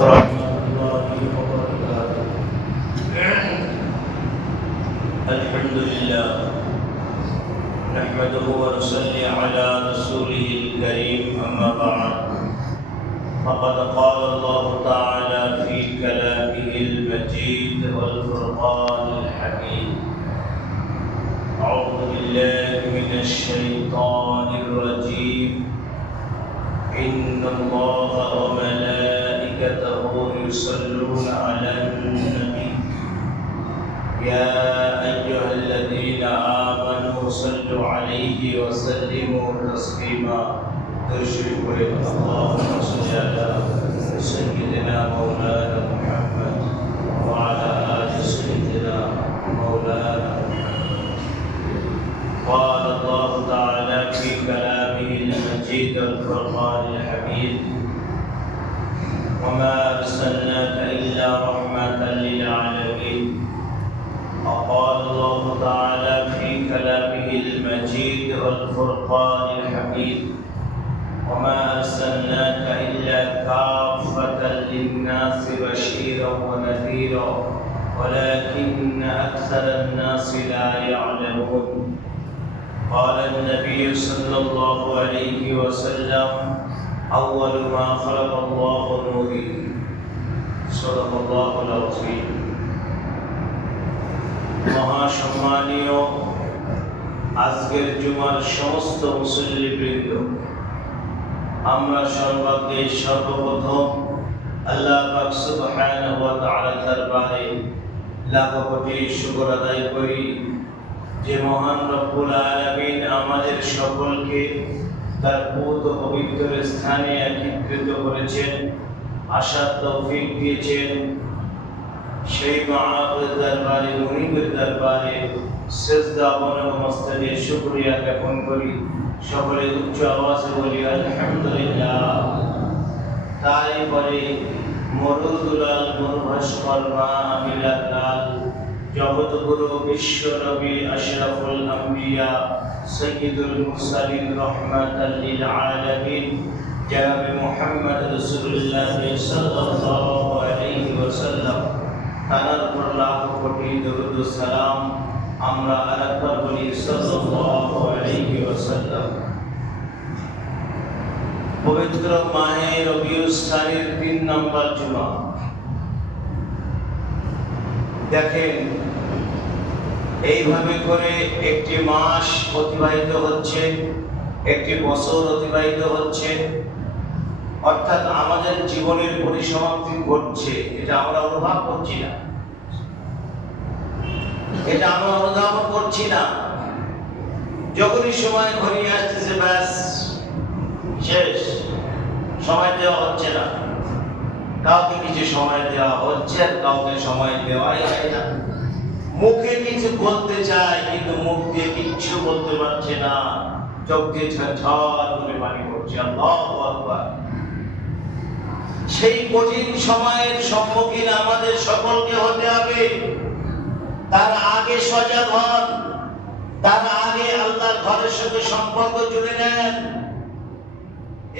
الحمد لله نحمده ونصلي على رسوله الكريم أما بعد فقد قال الله تعالى في كلامه المجيد والفرقان الحميد أعوذ بالله من الشيطان الرجيم إن الله وملائكته يصلون على النبي يا أيها الذين آمنوا صلوا عليه وسلموا تسليما تشرك اللهم صل على سيدنا مولانا محمد وعلى آل سيدنا مولانا محمد. قال الله تعالى في كلامه المجيد والفرقان الحميد وما أرسلناك إلا رحمة للعالمين. وقال الله تعالى في كلامه المجيد والفرقان الحميد وما أرسلناك إلا كافة للناس بشيرا ونذيرا ولكن أكثر الناس لا يعلمون. قال النبي صلى الله عليه وسلم أول ما خلق الله نوري. صدق الله العظيم. মহাসম্মানীয় আজকের জুমার সমস্ত মুসল্লিবৃন্দ, আমরা সর্বাগ্রে সর্বপ্রথম আল্লাহ পাক সুবহানাহু ওয়া তাআলার দরবারে লাখ কোটি শুকর আদায় করি যে মহান রব্বুল আলামিন আমাদের সকলকে তার পবিত্র স্থানে একত্রিত করেছেন, আসার তৌফিক দিয়েছেন। সেই মাহবুবের দরবারে, মুনিবের দরবারে সিজদা বনমস্তকে শুকরিয়া জ্ঞাপন করি। সকলে উচ্চ আওয়াজে বলি আলহামদুলিল্লাহ। তারপরে মরুদুলাল মরুভাস্কর মা আমিলাত লাল জগৎগুরু বিশ্ব নবী আশরাফুল আম্বিয়া সাইয়্যিদুল মুরসালিন রাহমাতাল লিল আলামিন জনাব মুহাম্মদ রাসূলুল্লাহ সাল্লাল্লাহু আলাইহি ওয়াসাল্লাম তার উপর লাখ কোটি দরুদ ও সালাম আমরা আরেকবার বলি সাল্লাল্লাহু আলাইহি ওয়াসাল্লাম। পবিত্র মাহে রবিউল সানির 3 নম্বর জুমা। দেখেন, এইভাবে করে একটি মাস অতিবাহিত হচ্ছে, একটি বছর অতিবাহিত হচ্ছে, অর্থাৎ আমাদের জীবনের পরিসমাপ্তি ঘটছে। এটা আমরা অনুভব করছি না, এটা আমরা অনুভব করছি না। যখনই সময় ঘনিয়ে আসতেছে ব্যাস শেষ, সময় দেওয়া হচ্ছে না। কাউকে কিছু সময় দেওয়া হচ্ছে আর কাউকে সময় দেওয়াই হয় না। মুখে কিছু বলতে চায় কিন্তু মুখ দিয়ে কিচ্ছু বলতে পারছে না, চোখ দিয়ে ঝরঝর করে পানি পড়ছে। আল্লাহু আকবার। সেই কঠিন সময়ের সম্মুখীন আমাদের সকলকে হতে হবে। তার আগে সজাগ হন, তার আগে আল্লাহর ঘরের সাথে সম্পর্ক জুড়ে নেন।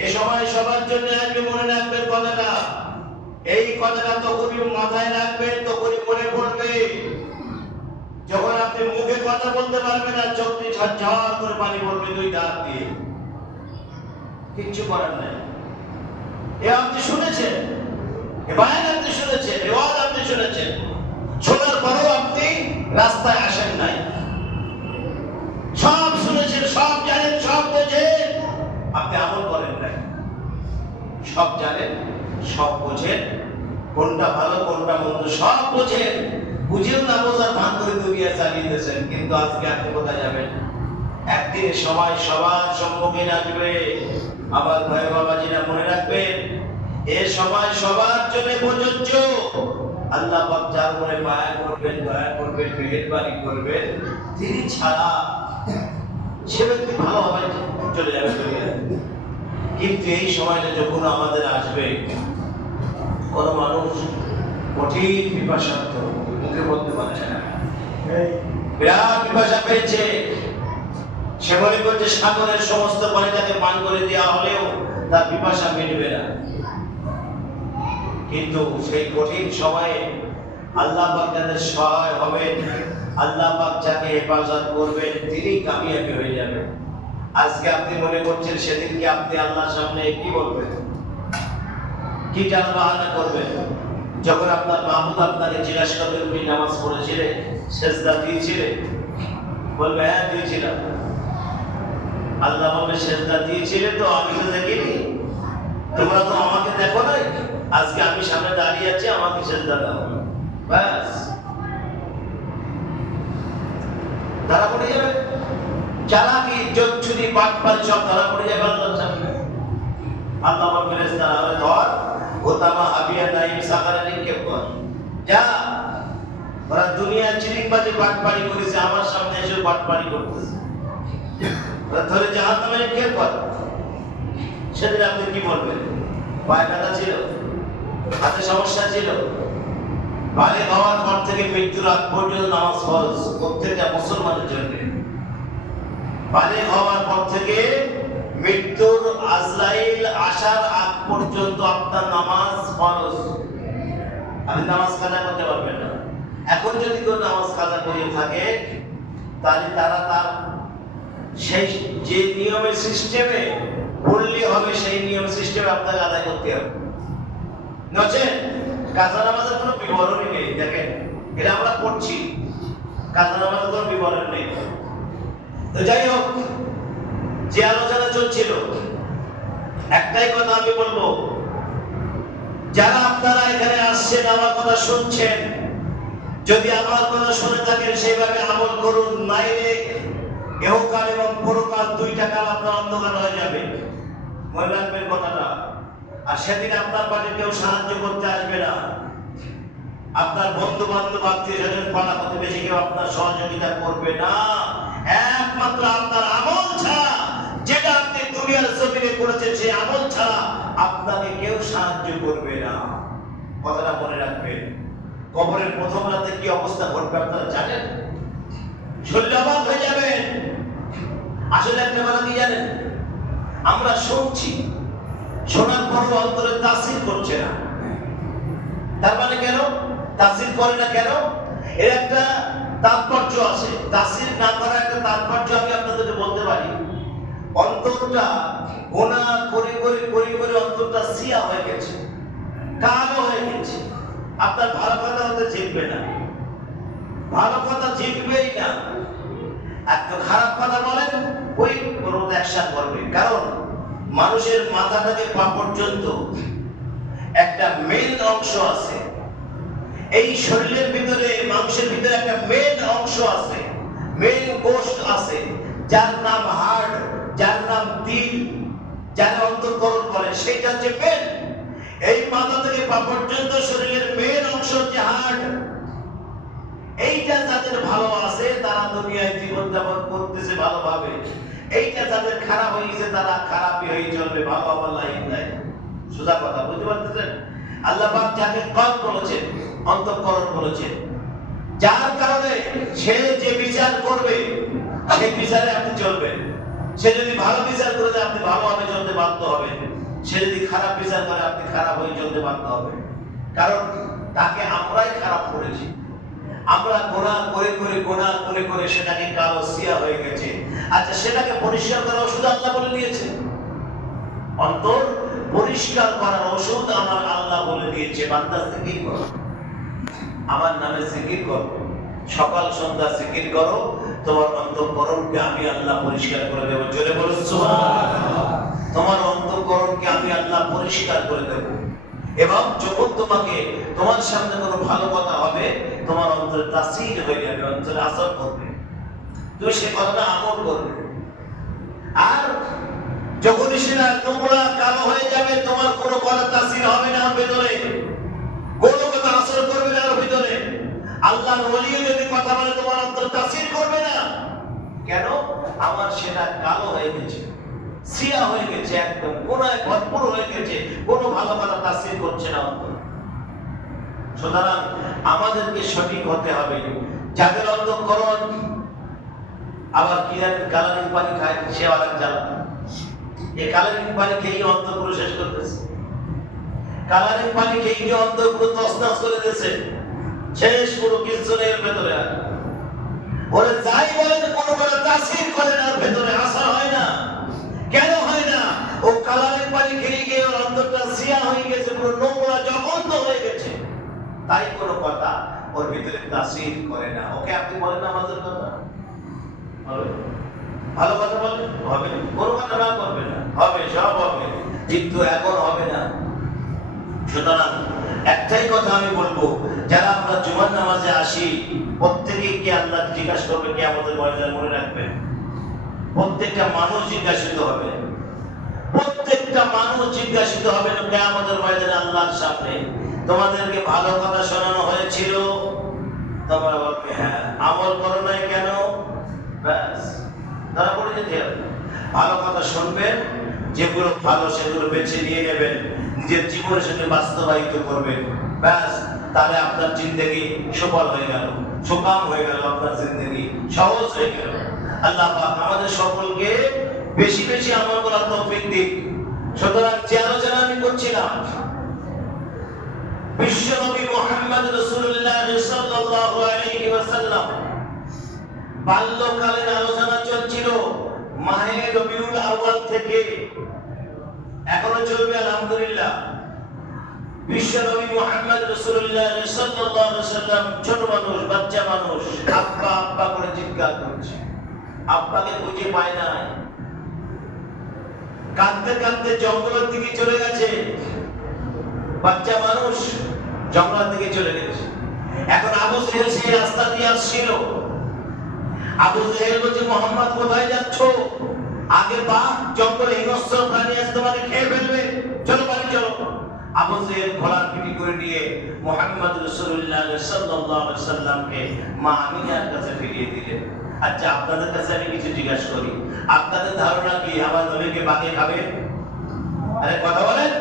এ সময় সবার জন্য আসবে, মনে রাখবেন কথাটা। এই কথাটা তখনই মাথায় রাখবেন, তখনই মনে পড়বে যখন আপনি মুখে কথা বলতে পারবেন না, চোখ দিয়ে ঝরঝর করে পানি পড়বে দুই দাঁত দিয়ে। কিচ্ছু করার নাই। এ আপনি শুনেছেন, এ বায়ান আপনি শুনেছেন, এ ওয়াজ আপনি শুনেছেন, শোনার পরেও আপনি রাস্তায় আসেন নাই। সব শুনেছেন, সব জানেন, সব বোঝেন, আপনি আমল করেন নাই। সব জানেন, সব বোঝেন, কোনটা ভালো কোনটা মন্দ সব বোঝেন, বুঝেও না বোঝার ভান করে দুনিয়া চালিয়ে দিয়েছেন। কিন্তু আজকে আপনি কোথায় যাবেন? একদিন সময় সবার সম্মুখীন আসবে। আমার ভাই বাবাজিরা মনে রাখবেন, এ সময় সবার জন্য প্রযোজ্য। আল্লাহ পাক যার উপরে মায়া করবেন, দয়া করবেন, মেহেরবানি করবেন, তিনি ছাড়া সে ব্যক্তি ভালোভাবে চলে যাবে দুনিয়ায়। কিন্তু এই সময়টা যখন আমাদের আসবে, কোন মানুষ কঠিন পিপাসার্থ, মুখে বলতে পারছে না, বিরাট পিপাসা পেয়েছে, সে মনে করছে সাগরের সমস্ত পানি তাকে পান করে দেওয়া হলেও তার পিপাসা মিটবে না। কিন্তু সেই কঠিন সময়ে আল্লাহ পাক যাদের সহায় হবেন, আল্লাহ পাক যাকে হেফাজত করবেন, তিনি কামিয়াবি হয়ে যাবেন। আজকে আপনি মনে করছেন সেদিনকে আপনি আল্লাহর সামনে কি বলবেন, কি টালবাহানা করবেন? যখন আপনার মাহবুব আপনাকে জিজ্ঞাসা করবেন তুমি নামাজ পড়েছিলে, সেজদা দিয়েছিলে, বলবে হ্যাঁ দিয়েছিলাম। আল্লাহ বলবে সেজদা দিয়েছিলে তো, আমি তো দেখিনি, তোমরা তো আমাকে দেখো নাই, আজকে আমি সামনে দাঁড়িয়ে আছি, আমাকে সেজদা দাও। ব্যাস, ধরা পড়ে যাবে। চালাকি, জোচ্চুরি, বাটপারি সব ধরা পড়ে যাবে আল্লাহর সামনে। আল্লাহ আমার ফেরেশতারা বলে ধর, গোতামা হাবিয়া নাইম সাকারে নিক্ষেপ কর, যা। ওরা দুনিয়া চিরিংবাজি বাটপারি করেছে, আমার সামনে এসে বাটপারি করতেছে, ওরা ধরে জাহান্নামে নিক্ষেপ কর। সেদিন আপনি কি বলবেন? পায়ে ব্যথা ছিল, হাতে সমস্যা ছিল, বালিগ হওয়ার পর থেকে মৃত্যুর আগ পর্যন্ত নামাজ ফরজ প্রত্যেকটা মুসলমানের জন্য। বালিগ হওয়ার পর থেকে মৃত্যুর আজরাইল আসার আগ পর্যন্ত আপনার নামাজ ফরজ। আপনি নামাজ কাজা করতে পারবেন না। এখন যদি কেউ নামাজ কাজা করে থাকে, তাহলে তারা তার সেই যে নিয়মের সিস্টেমে পড়লে হবে, সেই নিয়ম সিস্টেমে আপনাকে আদায় করতে হবে। নচেত কাজা নামাজের কোনো বিবরণই নেই। দেখেন, এটা আমরা পড়ছি, কাজা নামাজের কোনো বিবরণ নেই। তো যাই হোক, যে আলোচনা চলছিল, একটাই কথা আমি বলবো, যারা আপনারা এখানে আসছেন, আমার কথা শুনছেন, যদি আমার কথা শুনে থাকেন সেইভাবে আমল করুন, নাইলে ইহকাল এবং পরকাল দুইটা কাল আপনার অন্ধকার হয়ে যাবে। মনে রাখবেন কথাটা। আর সেদিন আপনার পাশে কেউ সাহায্য করতে আসবে না, আপনার বন্ধু বান্ধব, আত্মীয় স্বজন, পাড়া প্রতিবেশী কেউ আপনার সহযোগিতা করবে না। একমাত্র আপনার আমল ছাড়া, যেটা আপনি দুনিয়ার জমিনে করেছেন, সেই আমল ছাড়া আপনাকে কেউ সাহায্য করবে না। কথাটা মনে রাখবেন। কবরের প্রথম রাতে কি অবস্থা ঘটবে আপনারা জানেন? শরীর অবাক হয়ে যাবেন। আসলে একটা কথা কি জানেন, আমরা শুনছি, শোনার পরও অন্তরে তাসির করছে না। তার মানে কেন তাসির করে না? কেন? এর একটা তাৎপর্য আছে। তাসির না করার একটা তাৎপর্য আমি আপনাদেরকে বলতে পারি। অন্তরটা গুনাহ করে করে করে করে অন্তরটা সিয়া হয়ে গেছে, কালো হয়ে গেছে। আপনার ভালো কথা হতে জিতবে না, ভালো কথা জিতবেই না। একটু খারাপ কথা বলেন, ওই কোনো অ্যাকশন করবে। কারণ মানুষের মাথা থেকে পা পর্যন্ত একটা মেন অংশ আছে। এই শরীরের ভিতরে, মাংসের ভিতরে একটা মেন অংশ আছে, মেন কোষ আছে, যার নাম হার্ট, যার নাম দিল, যার অন্তঃকরণ বলে, সেটা হচ্ছে মেন। এই মাথা থেকে পা পর্যন্ত শরীরের মেন অংশ হচ্ছে হার্ট। এইটা যাদের ভালো আছে, তারা দুনিয়ায় জীবনযাপন করতেছে ভালোভাবে। এইটা যাদের খারাপ হয়ে গেছে, তারা খারাপই হয়ে চলবে, ভালো হবার লাইন নাই। সোজা কথা, বুঝতে পারতেছেন? আল্লাহ পাক যাকে কলব বলেছেন, অন্তঃকরণ বলেছেন, যার কারণে সে যে বিচার করবে, সেই বিচারে আপনি চলবেন। সে যদি ভালো বিচার করে দেয়, আপনি ভালোভাবে চলতে বাধ্য হবেন। সে যদি খারাপ বিচার করে, আপনি খারাপ হয়ে চলতে বাধ্য হবেন। কারণ তাকে আমরাই খারাপ করেছি। আমরা গুনাহ করে করে, গুনাহ করে করে সেটাকে কালো সিয়া হয়ে গেছে। আচ্ছা, সেটাকে পরিষ্কার করার ওষুধ আল্লাহ বলে দিয়েছে। অন্তর পরিষ্কার করার ওষুধ আমার আল্লাহ বলে দিয়েছে, বান্দা জিকির করো, আমার নামে জিকির করো, সকাল সন্ধ্যা জিকির করো, তোমার অন্তঃকরণকে আমি আল্লাহ পরিষ্কার করে দেব। জোরে বলুন সুবহানাল্লাহ। তোমার অন্তঃকরণকে আমি আল্লাহ পরিষ্কার করে দেব। এবং যখন তোমাকে, তোমার সামনে কোনো ভালো কথা হবে, তোমার অন্তরে তাসির হয়ে যাবে, অন্তরে আসর করবে, তুমি সে কথাটা আমল করবে। আর যখনই সেটা নোংরা কালো হয়ে যাবে, তোমার কোনো কথা তাসির হবে না ভেতরে, কোনো কথা আসর করবে না ভিতরে। আল্লাহর ওলি যদি কথা বলে, তোমার অন্তরে তাসির করবে না। কেন? আমার সেটা কালো হয়ে গেছে, সিয়া হয়ে গেছে, একদম গুনাহে ভরপুর হয়ে গেছে, কোনো ভালো কথা তাসির করছে না অন্তর। সুতরাং আমাদেরকে সঠিক হতে হবে। যাদের অন্তঃকরণ আবার কি জানেন, কালারিং পানি খায়, সে আলাদা জ্বালা। এই কালারিং পানি খেয়ে অন্তঃকরণ শেষ করতেছে। কালারিং পানি খেয়ে অন্তরগুলো তছনছ করে দিয়েছে, শেষ পুরো কিছু নেই এর ভেতরে। ওরে যাই বলেন কোনো তাসির করে না, ভেতরে আসা হয় না। কেন হয় না? ও কালারিং পানি খেয়ে গিয়ে ওর অন্তরটা সিয়া হয়ে গেছে, পুরো নোংরা জঘন্য হয়ে গেছে, তাই কোনো কথা ওর ভিতরে তাসির করে না। ওকে আপনি বলেন আমাদের কথা হবে, ভালো কথা বলেন হবে, কোনো কথা না করবে না, হবে, সব হবে, কিন্তু এখন হবে না। সুতরাং একটাই কথা আমি বলবো, যারা আমরা জুমার নামাজে আসি প্রত্যেকেই কি আল্লাহ জিজ্ঞাসা করবে কি আমাদের ময়দান, মনে রাখবেন প্রত্যেকটা মানুষ জিজ্ঞাসিত হবে, প্রত্যেকটা মানুষ জিজ্ঞাসিত হবে কিয়ামতের ময়দানে আল্লাহর সামনে। তোমাদেরকে ভালো কথা শোনানো হয়েছিল, তোমরা বলবে হ্যাঁ, আমল করো নাই কেন? ব্যাস ধরা পড়ে যেতে হবে। ভালো কথা শুনবেন, যেগুলো ভালো সেগুলো বেছে নিয়ে নেবেন, নিজের জীবনের সঙ্গে বাস্তবায়িত করবেন, ব্যাস তাহলে আপনার জিন্দেগি সফল হয়ে গেল, সুকাম হয়ে গেল, আপনার জিন্দেগি সহজ হয়ে গেল। আল্লাহ পাক আমাদের সকলকে বেশি বেশি আমল করার তৌফিক দিক। সুতরাং যে আলোচনা আমি করছিলাম, বিশ্বনবী মুহাম্মদ রাসূলুল্লাহ সাল্লাল্লাহু আলাইহি ওয়াসাল্লাম বাল্যকালের আলোচনা চলছিল মাহে রবিউল আউয়াল থেকে, এখনো চলবে আলহামদুলিল্লাহ। বিশ্বনবী মুহাম্মদ রাসূলুল্লাহ সাল্লাল্লাহু আলাইহি ওয়াসাল্লাম ছোট মানুষ, বাচ্চা মানুষ, আব্বা আব্বা করে চিৎকার করছে, আব্বাকে খুঁজে পায় না, কাঁদতে কাঁদতে জঙ্গলের দিকে চলে গেছে। বাচ্চা মানুষ জঙ্গলের দিকে চলে গেছে। এখন আবু জেহেল সেই রাস্তা দিয়ে আসছিল। আবু জেহেল বলছে, মুহাম্মদ কোথায় যাচ্ছ? আগে বাঘ জঙ্গলে হিংস্র প্রাণী আছে, তোমাকে খেয়ে ফেলবে, চলো বাড়ি চলো। আবু জেহেল ঘোড়ার পিঠে করে নিয়ে মুহাম্মদ রাসূলুল্লাহ সাল্লাল্লাহু আলাইহি ওয়াসাল্লামকে মা আমিনার কাছে ফিরিয়ে দিলেন। আচ্ছা, আপনাদের কাছে আমি কিছু জিজ্ঞাসা করি, আপনাদের ধারণা কি আমার নবীকে বাঘে খাবে? আরে কথা বলেন।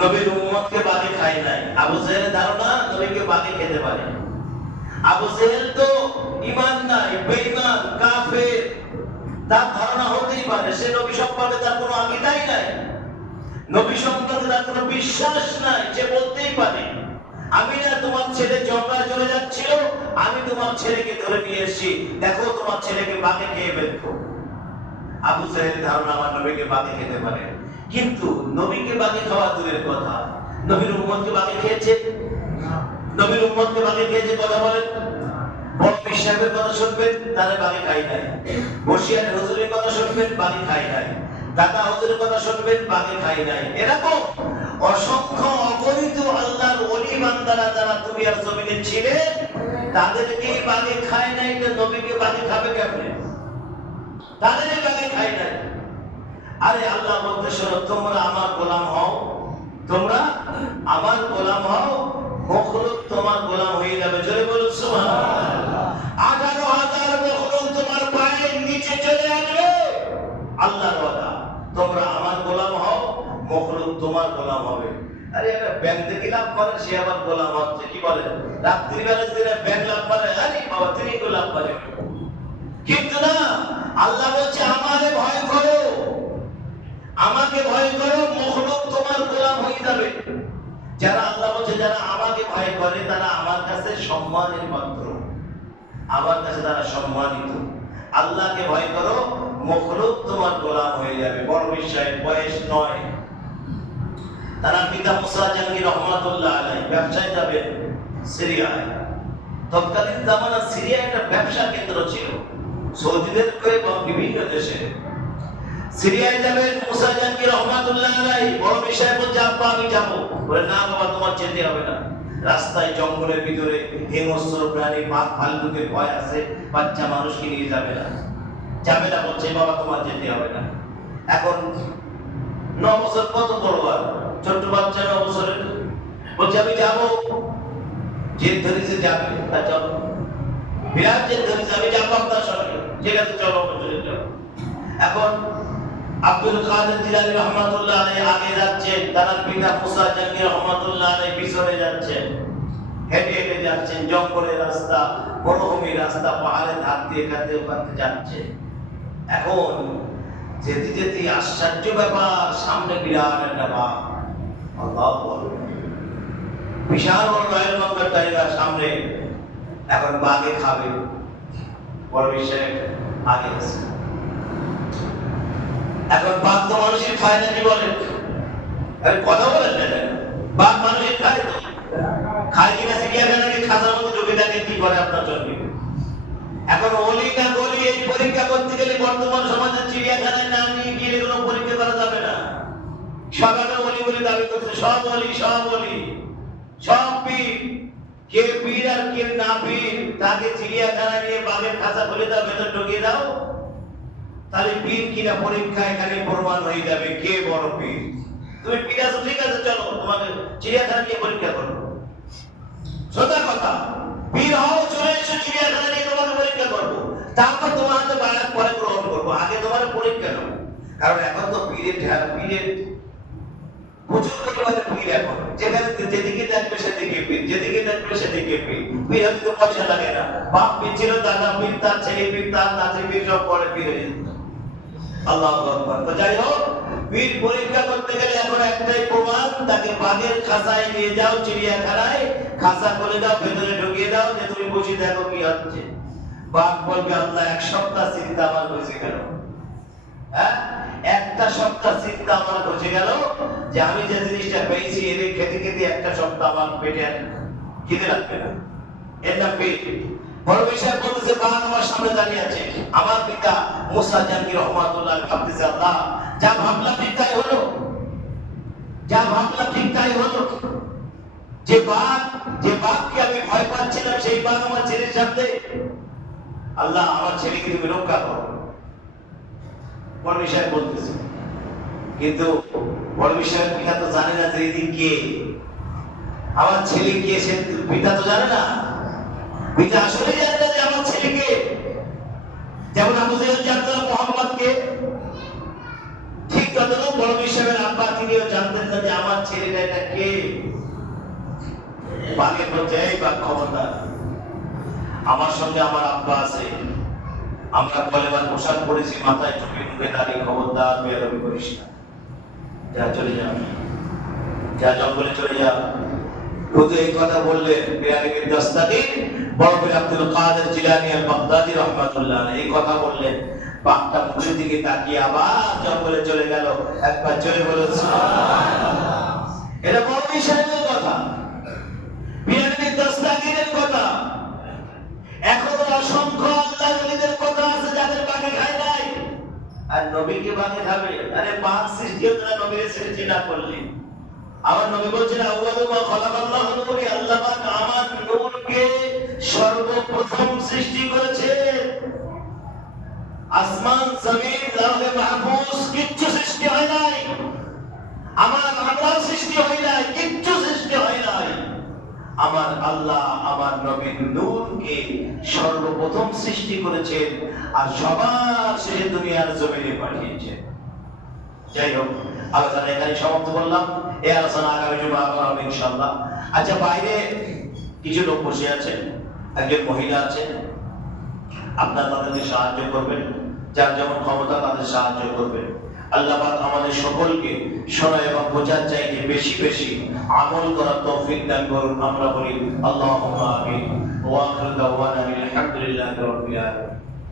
নবীর উম্মতকে বাঘে খায় নাই। আবু জেহেলের ধারণা নবীকে বাঘে খেতে পারে। আবু জেহেল তো ঈমান নাই, বেঈমান, কাফের, তার ধারণা হতেই পারে সে নবী সম্পর্কে তার কোনো আকীদাই নাই, নবী সম্পর্কে তার কোনো বিশ্বাস নাই। সে বলতেই পারে, আমি না তোমার ছেলে জঙ্গলে চলে যাচ্ছিল, আমি তোমার ছেলেকে ধরে নিয়ে এসেছি, দেখো তোমার ছেলেকে বাঘে খেয়ে ফেলতো। আবু জেহেল ধারণা আমার নবীকে বাঘে খেতে পারে। কিন্তু নবীকে বাঘে খাওয়া দূরের কথা, নবীর উম্মতকে বাঘে খেয়েছে? নবীর উম্মতকে বাঘে খেয়েছে? কথা বলেন। বড় পীর সাহেবের কথা শুনবেন, তাহলে বাঘে খাই নাই। বসিয়ার হুজুরের কথা শুনবেন, বাঘে খাই নাই। দাদা হুজুরের কথা শুনবেন, বাঘে খাই নাই। এরকম অসংখ্য অগণিত আল্লাহর ওলি বান্দারা যারা দুনিয়ার জমিনে ছিলেন, তাদেরকে বাঘে খায় নাই, তো নবীকে বাঘে খাবে কেমনে? তাদেরকে বাঘে খায় নাই। আরে আল্লাহ বলতে শোনো, তোমরা আমার গোলাম হও, তোমরা আমার গোলাম হও, মখলুক তোমার গোলাম হয়ে যাবে। জোরে বলুন সুবহানাল্লাহ। 18,000 মখলুক তোমার পায়ের নিচে চলে আসবে। আল্লাহর ওয়াদা, তোমরা আমার গোলাম হও, মখলুক তোমার গোলাম হবে। আরে এটা ব্যাংক থেকে লাভ করে, সে আবার গোলাম হচ্ছে, কি বলে? রাত্রিবেলা দিনে ব্যাংক লাভ করে, আরে বাবা তিনি গোলাম করে। কিন্তু না, আল্লাহ বলছে আমারে ভয় করো, আমাকে ভয় করো, মখলুক তোমার গোলাম হয়ে যাবে। যারা আল্লাহ বলছে যারা আমাকে ভয় করে তারা আমার কাছে সম্মানের পাত্র, আমার কাছে তারা সম্মানিত। আল্লাহকে ভয় করো, মখলুক তোমার গোলাম হয়ে যাবে। বড় বিষয়, বয়স নয়। তারা পিতা মুসা জাহাঙ্গীর রহমাতুল্লাহ আলাইহি ব্যবসায় যাবেন সিরিয়ায়। তৎকালীন জামানা সিরিয়া একটা ব্যবসা কেন্দ্র ছিল, সৌদিদের এবং বিভিন্ন দেশে। সিরিয়ায় যাবেন মুসা জাহাঙ্গীর রহমাতুল্লাহ আলাইহি। বড় বিষয় বলছে, আব্বা আমি যাবো। বলে না বাবা, তোমার যেতে হবে না। রাস্তায় জঙ্গলের ভিতরে হিংস্র প্রাণী, বাঘ ভাল্লুকের ভয় আছে, বাচ্চা মানুষকে নিয়ে যাবে না, যাবে না। বলছে বাবা তোমার যেতে হবে না। এখন 9 বছর, কত বড় আর ছোট্ট বাচ্চা, 9 বছরের, বলছে আমি যাবো। জেদ ধরেছে যাবে, তা চলো। বিরাট জেদ ধরেছে, আমি যাবো আপনার সঙ্গে। ঠিক আছে চলো, চলে যাও। এখন আব্দুল কাদের জিলানী রহমাতুল্লাহ আলাইহি আগে যাচ্ছেন, তার পিতা মুসা জাহাঙ্গীর রহমাতুল্লাহ আলাইহি পিছনে যাচ্ছেন। হেঁটে হেঁটে যাচ্ছেন, জঙ্গলের রাস্তা, মরুভূমির রাস্তা, পাহাড়ের ধার দিয়ে কাঁদতে কাঁদতে যাচ্ছে। এখন যেতে যেতে আশ্চর্য ব্যাপার, সামনে বিরাট একটা বাঘ। আল্লাহু আকবার। বিশাল বড় রয়্যাল বেঙ্গলটাইগার সামনে, এখন বাঘে খাবে, বড় বিষয় আগে আছে। এখন বাঘ তো মানুষের খায় না, কি বলেন? কথা বলেন না, বাঘ মানুষের খায় তো, খায় কিনা চিড়িয়াখানাকে খাঁচার মধ্যে ঢুকে থাকে, কি করে আপনার জন্য? এখন অলি না গলি এই পরীক্ষা করতে গেলে বর্তমান সমাজে চিড়িয়াখানায় নাম নিয়ে গিয়ে কোনো পরীক্ষা করা যাবে না। সবাই অলি বলে দাবি করছে, সব অলি, সব অলি, সব পীর। কে পীর আর কে না পীর, তাকে চিড়িয়াখানা নিয়ে বাঘের খাঁচা খুলে দাও, ভেতর ঢুকিয়ে দাও, তাহলে পীর কিনা পরীক্ষা এখানে প্রমাণ হয়ে যাবে কে বড় পীর। তুমি পীর আছো, ঠিক আছে, চলো তোমাকে চিড়িয়াখানা নিয়ে পরীক্ষা করো। সোজা কথা, পীর হও, চলে এসো, চিড়িয়াখানা নিয়ে তোমাকে পরীক্ষা করবো, তারপর তোমার হাতে বায়াত পরে গ্রহণ করবো, আগে তোমার পরীক্ষা নেব। কারণ এখন তো পীরের প্রচুর পরিমাণে পীর, এখন যেখানে যেদিকে দেখবে সেদিকে পীর, যেদিকে দেখবে সেদিকে পীর। পীর হতে তো পয়সা লাগে না, বাপ পীর ছিল, দাদা পীর, তার ছেলে পীর, তার নাতি পীর, সব পরে পীর হয়ে যেত। আল্লাহু আকবার। তো যাই হোক, পীর পরীক্ষা করতে গেলে এখন একটাই প্রমাণ, তাকে বাঘের খাঁচায় নিয়ে যাও, চিড়িয়াখানায় খাঁচা খুলে দাও, ভেতরে ঢুকিয়ে দাও, যে তুমি বসে দেখো কি হচ্ছে। বাঘ বলবে, আল্লাহ, এক সপ্তাহ চিন্তা আমার হয়েছে গেল, হ্যাঁ, একটা সপ্তাহ চিন্তা আমার হয়ে গেল যে আমি যে জিনিসটা পেয়েছি এদের খেতে খেতে একটা সপ্তাহ আমার পেটে খিদে লাগবে না, এটা পেট। বড় বিষয় বলতেছে, বাঘ আমার সামনে দাঁড়িয়ে আছে, আমার পিতা মুসা জাহাঙ্গীর রহমাতুল্লাহ ভাবতেছে, আল্লাহ, যা ভাবলাম ঠিক তাই হলো, যা ভাবলাম ঠিক তাই হলো। যে বাঘকে আমি ভয় পাচ্ছিলাম, সেই বাঘ আমার ছেলের সামনে। আল্লাহ, আমার ছেলেকে তুমি রক্ষা করো। বড় বিষয় বলতেছে, কিন্তু বড় বিষয়ের পিতা তো জানে না যে এদিন কে, আমার ছেলে কে, সে পিতা তো জানে না। পিতা আসলে জানে না যে আমার ছেলে কে। যেমন আবু জেহেল জানতো না মুহাম্মদকে, ঠিক ততটুকু বড় বিষয়ের আব্বা তিনিও জানতেন না যে আমার ছেলেটা এটা কে। বাঘের বলছে, এই বাঘ, খবরদার, আমার সঙ্গে আমার আব্বা আছে, আমরা কলেমার পোশাক পরেছি, মাথায় টুপি, মুখে দাঁড়িয়ে, খবরদার বেয়াদবি করিস না, যা চলে যা, যা জঙ্গলে চলে যা। শুধু এই কথা বললে বেয়াদবির দস্তাকির বড় পীর আব্দুল কাদের জিলানী আল বাগদাদী রাহমাতুল্লাহ আলাইহি এই কথা বললেন। বাঘটা মুখের দিকে তাকিয়ে আবার জঙ্গলে চলে গেল। একবার চলে বলো সুবহানাল্লাহ। এটা বড় বিষয়ের কথা, বেয়াদবির দস্তাকিরের কথা। এখনো অসংখ্য আল্লাহ ওলিদের কথা আছে যাদের বাঘে খায় নাই, আর নবীকে বাঘে খাবে। আরে বাঘ সৃষ্টি হতো না নবীর সৃষ্টি না করলে। আমার নবী বলছেন, আউয়ালু মা খালাকাল্লাহু নূরি, আল্লাহ পাক আমার নূরকে সর্বপ্রথম সৃষ্টি করেছেন। আসমান, জমিন, লাওহে মাহফুজ কিচ্ছু সৃষ্টি হয় নাই, আমরাও সৃষ্টি হয় নাই, কিচ্ছু সৃষ্টি হয় নাই। আমার আল্লাহ আমার নবীর নূরকে সর্বপ্রথম সৃষ্টি করেছেন, আর সবার শেষে দুনিয়ার জমিনে পাঠিয়েছেন। যাই হোক, আলোচনা এখানে সমাপ্ত করলাম। এই আলোচনা আগামী জুমা আবার হবে ইনশাআল্লাহ। আচ্ছা, বাইরে কিছু লোক বসে আছেন, একজন মহিলা আছেন, আপনারা তাদেরকে সাহায্য করবেন, যার যেমন ক্ষমতা তাদের সাহায্য করবেন। আল্লাহ পাক আমাদের সকলকে শোনা এবং বোঝার চাইতে বেশি বেশি আমল করার তৌফিক দান করুন। আমরা বলি আল্লাহুম্মা আমিন। ওয়া আখিরু দাওয়ানা আলহামদুলিল্লাহি রাব্বিল আলামিন।